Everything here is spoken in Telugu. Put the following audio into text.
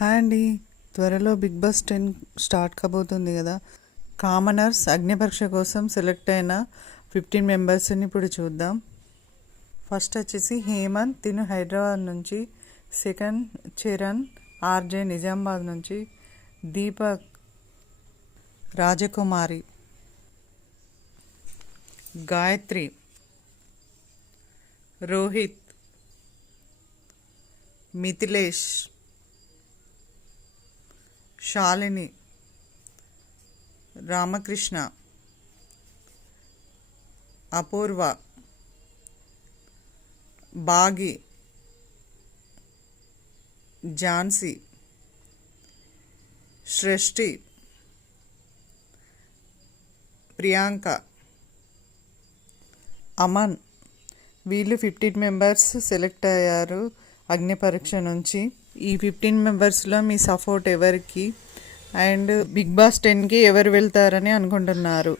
హాయ్ అండి. త్వరలో బిగ్ బాస్ 10 స్టార్ట్ కాబోతుంది కదా. కామనర్స్ అగ్నిపరీక్ష కోసం సెలెక్ట్ అయిన 15 మెంబర్స్ని ఇప్పుడు చూద్దాం. ఫస్ట్ వచ్చేసి హేమంత్, తిను హైదరాబాద్ నుంచి. సెకండ్ చరణ్ ఆర్జే నిజామాబాద్ నుంచి. దీపక్ రాజకుమారి. గాయత్రి, రోహిత్, మిథిలేష్, శాలిని, రామకృష్ణ, అపూర్వ, బాగి, ఝాన్సీ, సృష్టి, ప్రియాంక, అమన్. వీళ్ళు 15 మెంబర్స్ సెలెక్ట్ అయ్యారు అగ్ని పరీక్ష నుంచి. ఈ 15 మెంబర్స్లో మీ సపోర్ట్ ఎవరికి, అండ్ బిగ్ బాస్ 10కి ఎవరు వెళ్తారని అనుకుంటున్నారు?